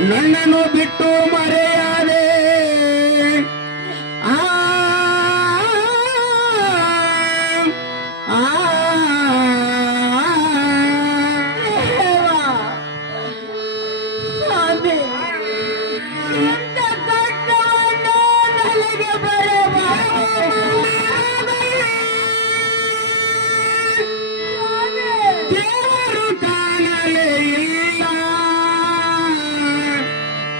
ನನ್ನನ್ನು ಬಿಟ್ಟು ಮರೆಯಾದೆ ಆ. ದೇವರು ಕಾಣಲೇ ಇಲ್ಲ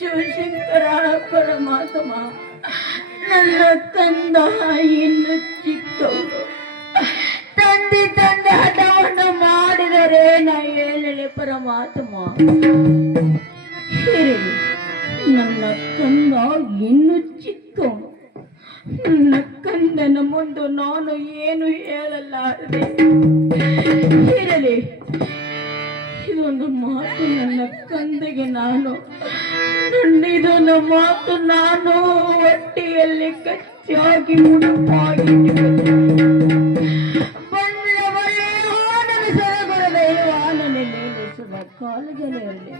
ಶಿವಶಂಕರ ಪರಮಾತ್ಮ ನನ್ನ ತಂದ ಇನ್ನು ಚಿಕ್ಕ ತಂದೆ ತಂದೆ, ಹಠವನ್ನು ಮಾಡಿದರೆ ನಾ ಹೇಳಲಿ, ಪರಮಾತ್ಮ. ನನ್ನ ಕಂದ ಇನ್ನು ಚಿಕ್ಕವನು ನನ್ನ ಕಂದನ ಮುಂದೆ ನಾನು ಏನು ಹೇಳಲಾರದೆ. ಇರಲಿ ಇದೊಂದು ಮಾತು ನನ್ನ ತಂದೆಗೆ ನಾನು ನನ್ನ ಇದೊಂದು ಮಾತು ನಾನು ಒಟ್ಟಿಯಲ್ಲಿ ಕಚ್ಚಾಗಿ ಮುಡುಪಾಗಿ ಬಂದವರೇ ಸರಗುರದ ನನ್ನ ಮೇಲೆ ಶುಭ ಕಾಲದಲ್ಲಿ